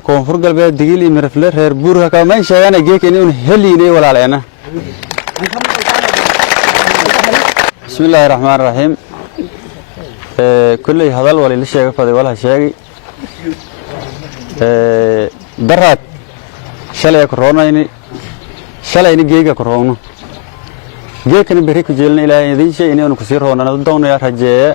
koonfur galbeed digil iyo mirafle reer buurka ka ma sheegana geek inuu heliinay walaalena bismillaahir rahmaanir rahiim kulli hadal wali la sheegay faday walaha sheegay daraad shalay shalayni geega koroono geekani bari ku jeelna ilaahay idin shay inuu ku sii roonana doonaya rajeeye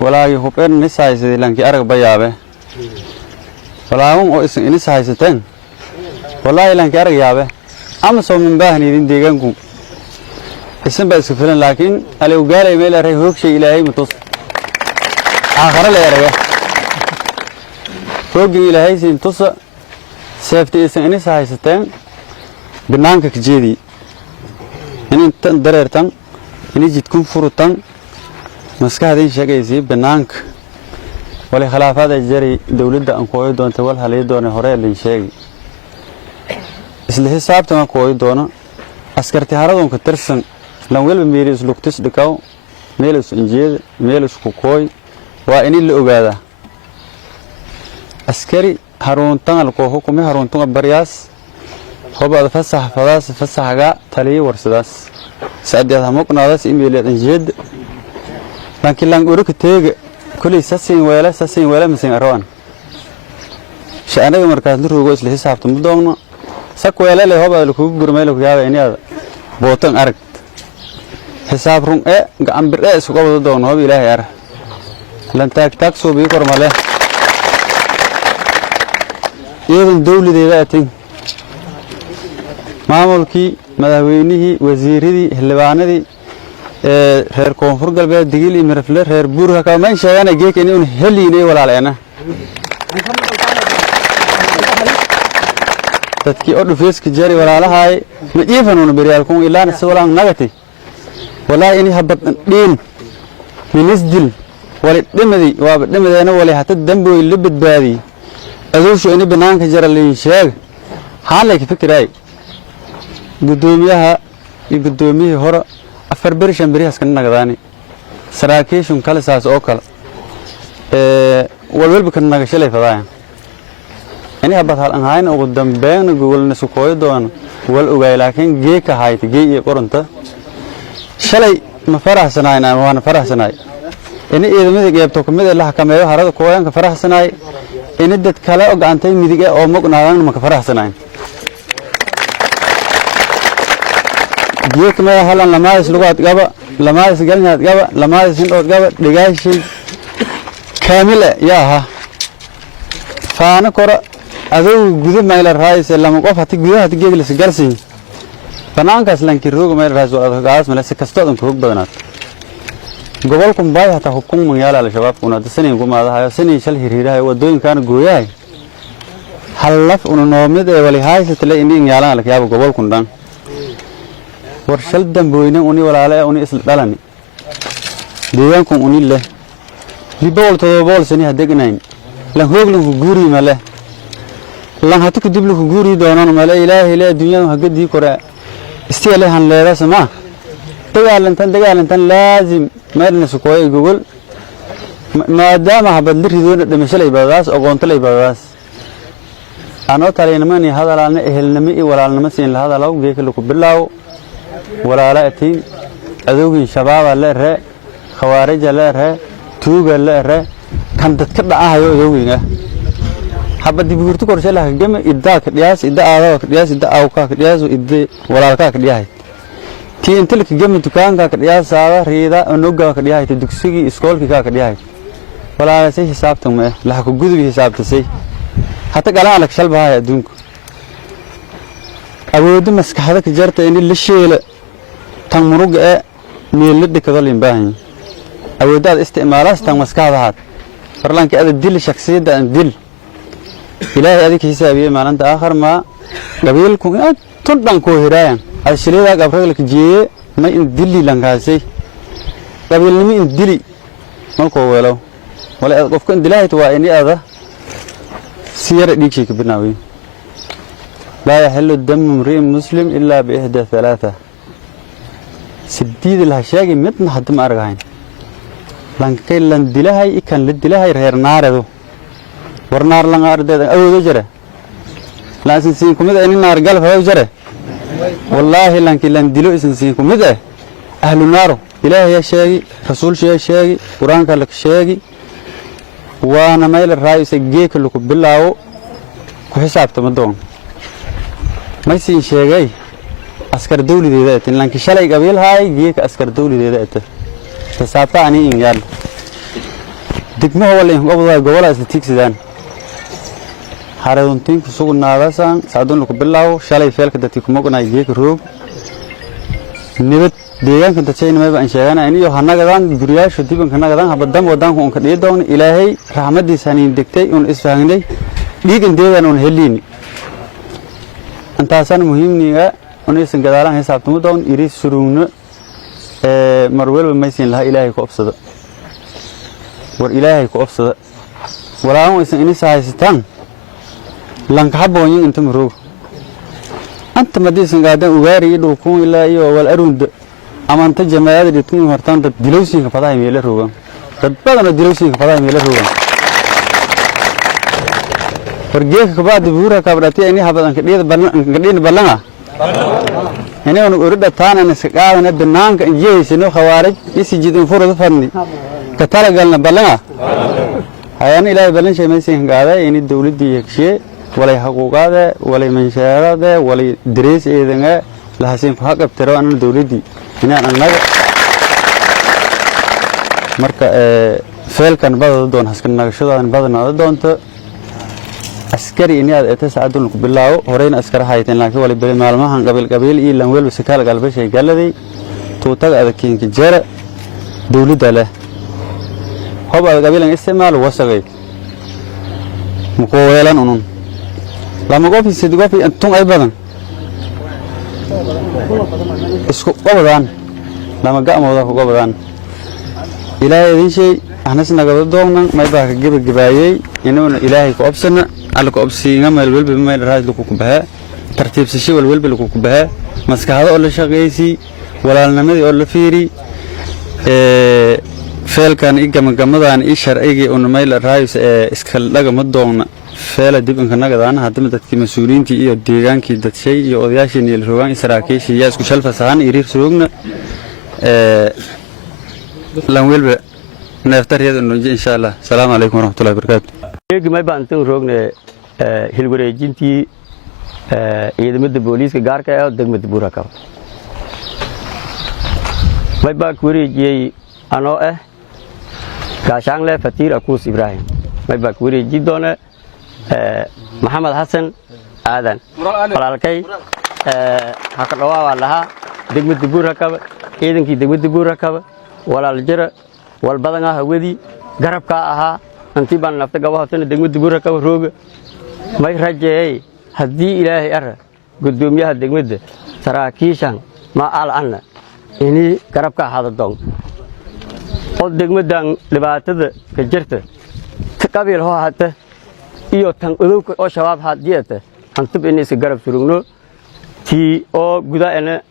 walaahi hubeen nisaysid lanki arag bayaabe walaahum oo isin isaysateen walaahi lanki arag yaabe ama soo min baahni idin deegaanku isin ba isku filan laakiin ali u gaalay meel aray hoogshay ilaahay mutus aakhara la yaraga hoogi ilaahay siin tusa seefti isin isaysateen banaanka ka jeedi intan dareertan inay jidkun furutan maskaxdeen sheegaysi banaanka wali khilaafada jari dawladda aan kooyo doonta wal halay doona hore la sheegay isla xisaabtan kooyo doona askarti haradon ka tirsan lan walba meeri islugtis dhikaw meel is injeed meel isku kooy waa in la ogaada askari haruntan alko hukumi haruntan baryaas hobada fasaxga taliye warsidaas saadiyada muqnaadaas email injeed laakiin lan uruk teega kulli sasin weela misan arwan shaanaga markaas ruugo isla xisaabta mudoogno sak weela le hobada ku gurmeel ku yaaba inaad bootan arag xisaab run gacan bir isku wada doonno hob ilaahay ar lan taag soo bii kormale iyadan dawladeeda atin maamulkii madaxweynihii wasiiradii xildhibaanadii reer koonfur galbeed digil iyo mirafle reer buurka ka ma sheegana geek inuu heliinay walaalena dadkii oo dhufeeska jari walaalahay ma jiifano beriyalkun ilaana sawalan nagati walaa in habad dhiin minisdil wali dhimadi waa dhimadeena wali hata damboy la badbaadi aduusho in banaanka jara leen sheeg xaalay ka fikiray gudoomiyaha iyo gudoomiyihii hore afar berishan beriyaas kan nagadaani saraakiishun kale saas oo kale walwalba kan nagashalay fadayaan ini habad hal aan hayna ugu dambeeyna gobolna su kooyo doona wal ogaay laakiin geeka hayta geey qoranta shalay ma faraxsanayna waan faraxsanay ini ciidamada geebto kamid ah la xakameeyo harada kooyanka faraxsanay ini dad kale oo gacantay midig oo muqnaadaan ma ka faraxsanay geek ma halan lamaas lugaad gaba lamaas galnaad gaba lamaas indhood gaba dhigaashi kaamil yaaha faana kora adoo gudu mayl raayis lama qof hati gudaha geeglis galsi banaankaas lanki roog mayl raayis wada gaas mala si kasto dhan roog badanaad gobolkan baay hata hukun magaala la shabaab kuna dadsaneen gumaadaha sanay shal hiriirahay wadooyinkan gooyahay halaf una noomid ee wali haysatay in yaalan la yaabo gobolkan dhan warshal damboyna uni walaale uni isla dhalani deegaanku uni leh libool todobool sani hadegnayn la hooglan ku guuri male lan hatu ku dib ku guuri doonaan male ilaahay ilaa dunyada hagadii kore istiile han leeda sama dagaalantan laazim meelna sukooy gogol maadaama habad liridoona dhimashalay badaas aqoontalay badaas anoo taleynamani hadalana ehelnimo iyo walaalnimo siin la hadalaw geeka lagu bilaaw walaalaatiin adowgii shabaab la ree khawaarij la ree tuuga la ree kan dadka dhacayo adowgiina habadi buurtu korshe la gama iddaa ka dhiyaas iddaa ka dhiyaas iddaa awka ka dhiyaas iddaa walaalka ka dhiyaas tii inta la gama dukaanka ka dhiyaas saada riida onoga ka dhiyaas dugsigii iskoolka ka dhiyaas walaalaasay xisaabtan ma la ku gudub xisaabtasay hata galaan la shalbahay adduunka awood maskaxda ka jarta in la sheelo tan muruga ee meel la dhigado limbahan awoodaad isticmaalaas tan maskaxda had farlanka aad dil shakhsiyada aan dil ilaahay adika xisaabiye maalinta aakhir ma qabiilku aad tundan ko hiraayan ad shilida gabreel ka jeeye ma in dili langaasay qabiilnimo in dili malko walo wala qofka in dilaahay waa in aada siyar dhigay ka binaawi لا يحل الدم امرئ مسلم الا باحدى ثلاثه سديد الهشاقي متن حد ما ارغاين لان كان لن دلهي كان لدلهي رير نارده warnaar lan ardeeda awoodo jare laasin siin kumid in naar gal faa jare wallaahi lanki lan dilo isin siin kumid ahlu naaro ilaahay ya sheegi rasuul sheegi quraanka la sheegi waana meel raayis geeka lagu bilaawo ku xisaabtama doon ma siin sheegay askar dawladeeda in lanki shalay qabiil haay geeka askar dawladeeda xisaabtaani in yaal degmo wala in gobol isla tigsadaan hareeduntiin ku sugnaadasaan saadun lagu bilaawo shalay feelka dadkii kuma qonay geeka roog nibad deegaanka dadshayna ma baan sheeganaa in iyo hanagadan guriyaasha dibanka nagadan habadan wadanku on ka dhiidoon ilaahay rahmadiisa in degtay un isfaahnay dhiigan deedan on helini antaasan muhiimniga on isan gadaalan xisaabtamo doon iri surugna marwalba maysin laha ilaahay ku obsada war ilaahay ku obsada walaahan isan inisa haystaan lanka habooyin inta maroog anta madiisan gaadan ugaari dhulkuun ilaa iyo wal arunda ama anta jamaacada dhitun hortaan dad dilowsiinka fadahay meel roogan dad badan oo dilowsiinka fadahay meel roogan wargeeka kabaad buura kabratay inay habadan ka dhiin balanga inay uu urida taana iska qaadana banaanka injeeysino khawaarij isi jidin furada fadni ka talagalna balanga hayaan ilaahay balan shay maysan qaaday in dawladdu yeeshay walay xuquuqada walay manshaarada walay darees eedanga la hasin ku haqabtiro aan dawladdu inaan annaga marka feelkan badada doon haskan nagashadaan badanaada doonto askari inaad eeta saacadun ku bilaawo horeyna askar hayteen laakiin wali bari maalmahan qabiil iyo lan weel wasakaal galbashay galaday tuutaga adkiinka jara dawladda leh hob aad qabiilan isticmaal wasagay muqooweelan unun lama qof sid qof intum ay badan isku qabadaan lama gacmooda ku qabadaan ilaahay idin shay ahnas nagada doonnan may baa ka gabagabayay inuu ilaahay ku obsana alku obsiinga meel walba meel raad lagu ku baha tartiibsasho walba lagu ku baha maskaxda oo la shaqeeysi walaalnimadii oo la fiiri feelkan igamadan ii sharciga oo meel raayis iska laga ma doona feela dibinka nagadaan hadda dadkii mas'uuliyiintii iyo deegaankii dadshay iyo odayaashii la rogaan saraakiishii yaa isku shalfasahan iriir soogna lan walba neeftariyada inoo insha Allah salaamu alaykum warahmatullahi wabarakatuh may baan tan roogne hilwareejintii ciidamada booliiska gaarka ah degmada Buuraka may baa ku wareejiyay anoo gaashaanle Fatiir Akuus Ibrahim may baa ku wareeji doona Maxamed Xasan Aadan walaalkay haka dhawaa laha degmada Buuraka ciidankii degmada Buuraka walaal jira wal badan ah hawadi garabka ahaa antii baan nafta gawahatana degmada Buuraka rooga may rajay hadii ilaahay ar gudoomiyaha degmada saraakiishan ma alana ini garabka ahaa doon oo degmadan dhibaatada ka jirta qabiil hoohata iyo tan udowka oo shabaab hadiyada antib in iska garab surugno tii oo gudaana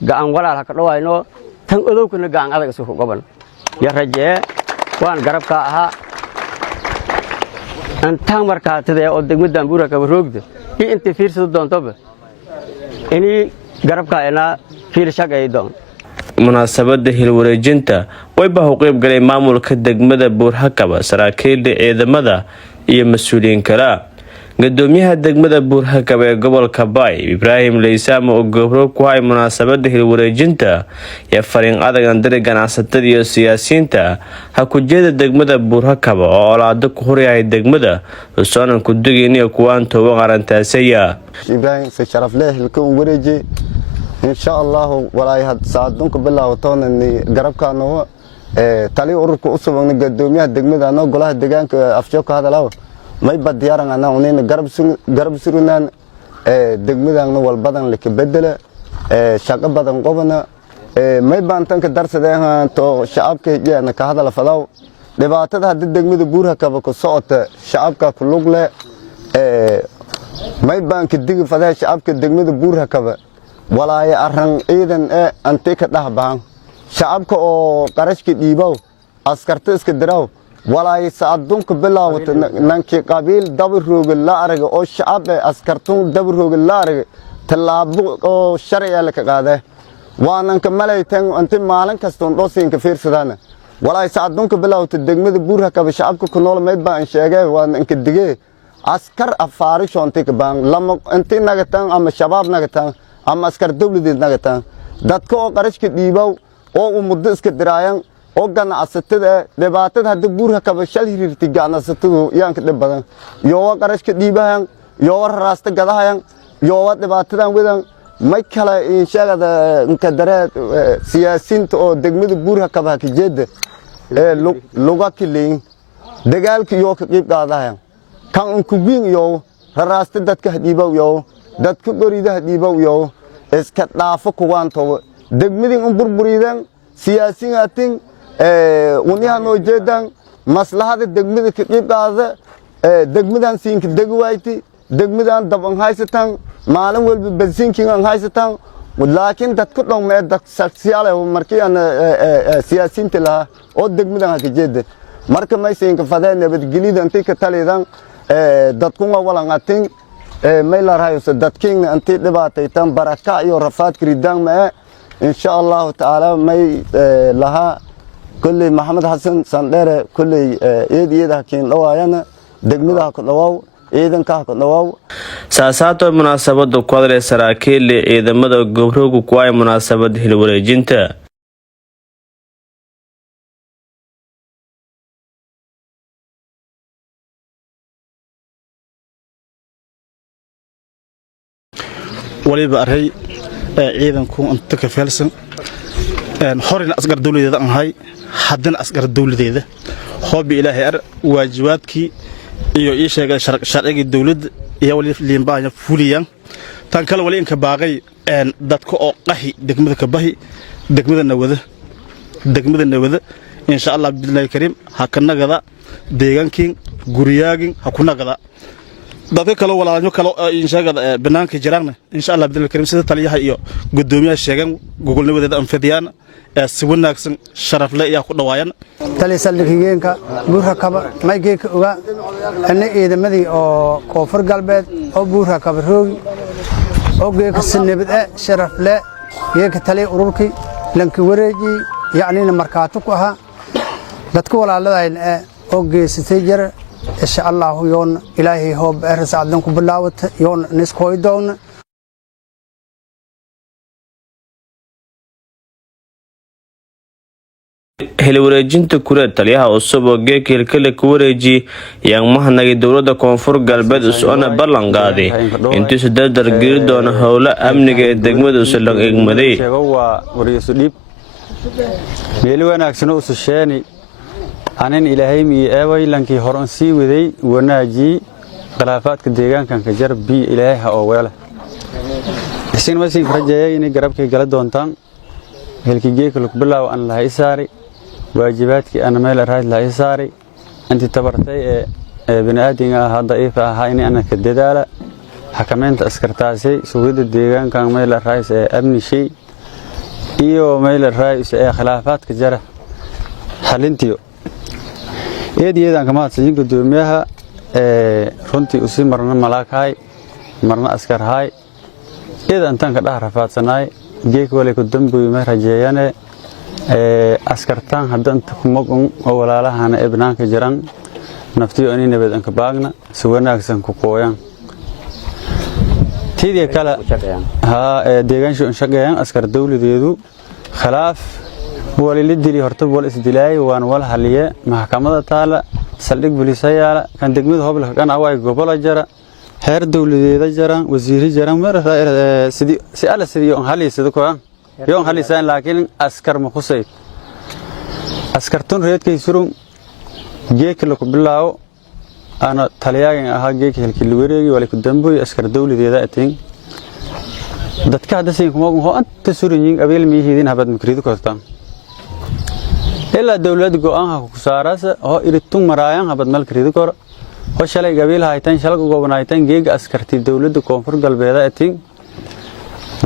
gacan walaal ka dhawaayno tan udowkana gacan adag soo qaban ya rajay waan garabka ahaa antaan markaa taday oo degmadan Buuraka roogda inta fiirsado doontoba ini garabka ina fiir shaqay doon munaasabada hilwareejinta way baa u qayb galay maamulka degmada Buuraka saraakiilda ciidamada iyo mas'uuliyiin kale gudoomiyaha degmada Buuraka ee gobolka Bay Ibrahim Leysamo oo gobro ku hay munaasabada hilwareejinta ya fariin adag andare ganacsatada iyo siyaasiyiinta ha ku jeeda degmada Buuraka oo olaado ku horyahay degmada soonan ku dugeenay kuwaan tooba qarantaasaya Ibrahim si sharaf leh ku wareeji insha Allah walaay had saadunka bilaawtoona ni garabkaano tali ururka u sugan gudoomiyaha degmada ano golaha deegaanka afjo ka hadalaa may badiyaaran ana unina garab surunaan degmadan wal badan la ka bedela shaqo badan qobana may baantan ka darsadeen to shacabka jeena ka hadal fadaw dhibaatada hadda degmada Buuraka ku socota shacabka ku lug leh may baan ka digi fadaa shacabka degmada Buuraka walaay aran ciidan ante ka dhaxbaan shacabka oo qarashka dhiibow askarta iska diraw walaay saadunka bilaawta nankii qabiil dabarooga la arag oo shacab askartun dabarooga la arag talaabo oo sharci la ka qaaday waananka malaytan inta maalin kasta dhoosinka fiirsadana walaay saadunka bilaawta degmada buurha ka shacabka ku nool may baan sheegay waan inka digay askar afaarisho inta baan lama inta nagatan ama shabaab nagatan ama askar dawladeed nagatan dadka oo qarashka dhiibow oo muddo iska diraayan oo ganacsatada dhibaatada hadda buurha ka shal hiriirti ganacsatadu yaanka dhib badan yoo qarashka dhiibahan yoo raasta gadahayan yoo dhibaatadan wadan may kala in sheegada inka dareed siyaasiyiinta oo degmada buurha ka ka jeeda luga kileen dagaalka yoo ka qeyb qaadahayan kan ku biin yoo raasta dadka dhiibow yoo dadka gorida dhiibow yoo iska dhaafo kuwaanto degmadin burburidan siyaasiyiin ونيها نوجدان مصلحة دقمة كيف قاعدة دقمة سينك دقوايتي دقمة دبان هايستان معلوم والبنزين كيان هايستان ولكن تذكرون ما دك سياسة ومركي أنا سياسيين تلا أو دقمة هكجد مركب ما يسينك فدان بتجليد أنتي كتاليدان تذكرون أولا عتين ما يلا رايوس تذكرين أنتي دباتيتان بركة يورفات كريدان ما إن شاء الله تعالى ما لها كل محمد حسن سندر كل يدا كين لوايانا دغمدا كدواو ciidan ka hadlaw saasato munaasabada ku hadlay saraakiil ciidamada gobolka ku ay munaasabad hil wareejinta waliba aray ciidanku inta ka feelsan horina asgar dawladeeda aan hay haddana asgar dawladeeda hoobi ilaahay ar waajibaadkii iyo ii sheegay sharciga dawladda iyo wali liinbaaya fuliyan tan kale wali in ka baaqay dadka oo qahi degmada ka bahi degmada nawada insha Allah billahi karim ha kanagada deegaankiin guriyaagin ha ku nagada dadka kale walaalnimo kale in sheegada banaanka jiraan insha Allah billahi karim sida taliyaha iyo gudoomiyaha sheegan gogolnimadeeda anfadiyaan si wanaagsan sharaf leh ayaa ku dhawaayan tali saldhigeenka buurha kaba maygeeka uga ana ciidamadii oo koonfur galbeed oo buurha kaba roogi oo geeka sinabad sharaf leh geeka tali ururkii lanka wareeji yaani markaato ku aha dadka walaaladayn oo geesatay jar insha Allah yoon ilaahay hoob rasaadna ku bilaawata yoon niskooy doona hil wareejinta kureed taliyaha cusub oo geekil kale ku wareeji yaan mahanagay dowladda koonfur galbeed usoo ballan qaaday intii soo dardar geli doona howlo amniga ee degmada Uslan Egmaday waa wariisu dhib meel wanaagsan oo sheeni anan ilaahay mi eeway lankii horan sii waday wanaaji khilaafaadka deegaankan ka jarbi ilaahay ha oo weela isin ma sii rajayay in garabkay gala doontaan hilkii geekil ku bilaaw an la isaari waajibaadkii ana meel raad la isaari anti tabartay ee binaadinga hadda ifa ahayn ana ka dadaala xakameynta askartaasi sugida deegaankan meel raad ee amni shay iyo meel raad ee khilaafaadka jara xalintiyo eedeedan kama hadsin gudoomiyaha runtii u sii marna malaakay marna askar hay eedan tan ka dhaarafaadsanay geek wali ku dambuy ma rajeeyane askartan hadan ku magun oo walaalahana ibnaanka jiran naftiyo inay nabadan ka baagna si wanaagsan ku qooyan tidii kala deegaansho shaqeeyaan askar dawladeedu khilaaf wali lidii horta wal isdilaay waan wal haliye maxkamada taala saldhig bulisayaala kan degmada hoblka kan away gobol jara heer dawladeeda jaran wasiiri jaran sidii si ala sidii on halisada ko yoon halisan laakiin askar ma khusay askartun reedkay surun geekla ku bilaaw ana taliyaagan aha geek helkii wareegi wali ku dambuy askar dawladeeda atiin dadka hadaseen kuma oo anta surin abeel mihiidin habad makriid kortaan ilaa dawlad go'aan ku saarasa oo iritun maraayan habad mal kriid kor oo shalay gabiil haytan shalay goobnaytan geeg askartii dawladda koonfur galbeed atiin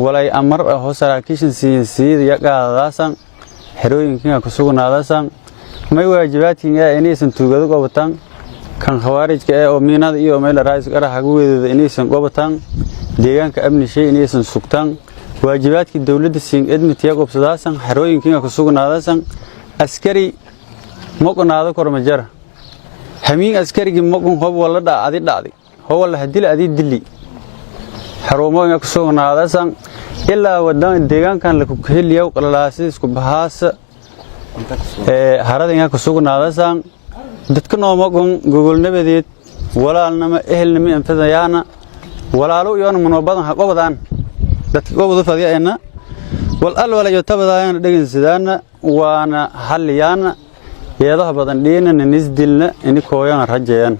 walay amar oo saraakiishan siiyay yaqaadaasan xerooyinka ku sugnaadaasan may waajibaadkiina inaysan tuugado gobataan kan khawaarijka oo miinada iyo meel raayis qaraha ugu weedeeda inaysan gobataan deegaanka amni shay inaysan sugtaan waajibaadkii dawladda siin edmitiya gobsadaasan xarooyinkiina ku sugnaadaasan askari moqnaado kormajara hamiin askarigi moqon hob wala dhacdi wala hadil adi dili xaroomoyinka ku sugnaadaasan ilaa wadan deegaankan la ku heliyo qalalaasi isku bahaasa haradinga ku sugnaadaasan dadka noomogon gogol nabadeed walaalnama ehelnama anfadayaana walaalo iyo munabadan ha qobadaan dadka qobadu fadiyayna wal walayo tabadaayana dhageysadana waana haliyana yeedaha badan dheenana nisdilna in kooyana rajayaan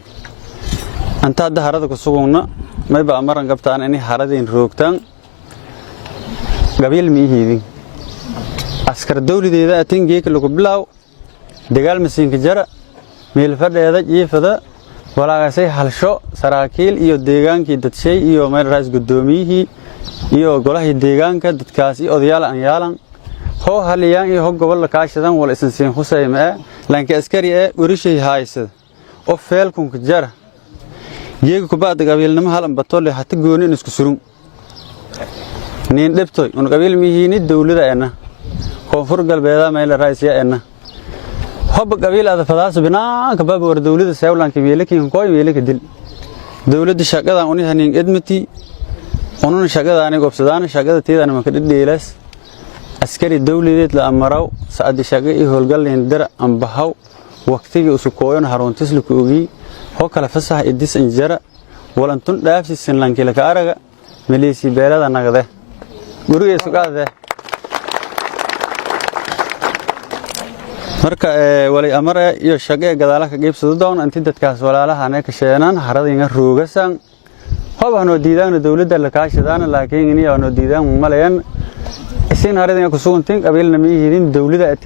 anta harada ku suguna mayba amaran qabtaan in haradin roogtaan qabiil mihiidin askar dawladeeda atingeek lagu bilaaw dagaal masiinka jara meel fadheeda jiifada walaagasay halsho saraakiil iyo deegaankii dadshay iyo meel raas gudoomiyihii iyo golaha deegaanka dadkaasi odayaal aan yaalan ho haliyaan iyo gobol kaashadan wal isan siin xusayma laakiin askari urishay haysad oo feelkun ka jara yeego ku baad qabiilnimo halan batole hata gooni isku surun nin dhabtoy un qabiil mihiini dawladda ayna koonfur galbeeda meel raaysiya ayna hab qabiilada fadaas binaanka baab war dawladda Soomaaliya meelakin kooy meelaka dil dawladda shaqadan uni hanin edmiti onuna shaqadaani gobsadaan shaqada teedana ma ka dhidheelas askari dawladeed la amaraw saadi shaqo iyo howlgalin dar am bahaw waqtiga usu kooyon haruntis la ku ogi ho kala fasax idis injara walantun dhaafsisan lankila ka araga milisi beelada nagade guriga suqaade marka walay amara iyo shaqo gadaala ka qaybsado doon intii dadkaas walaalaha ay ka sheenan haradinga roogasan hobano diidaan dawladda la kaashadaan laakiin inay diidaan malayan isin haradinga ku suguntiin qabiilna ma yihiin dawladda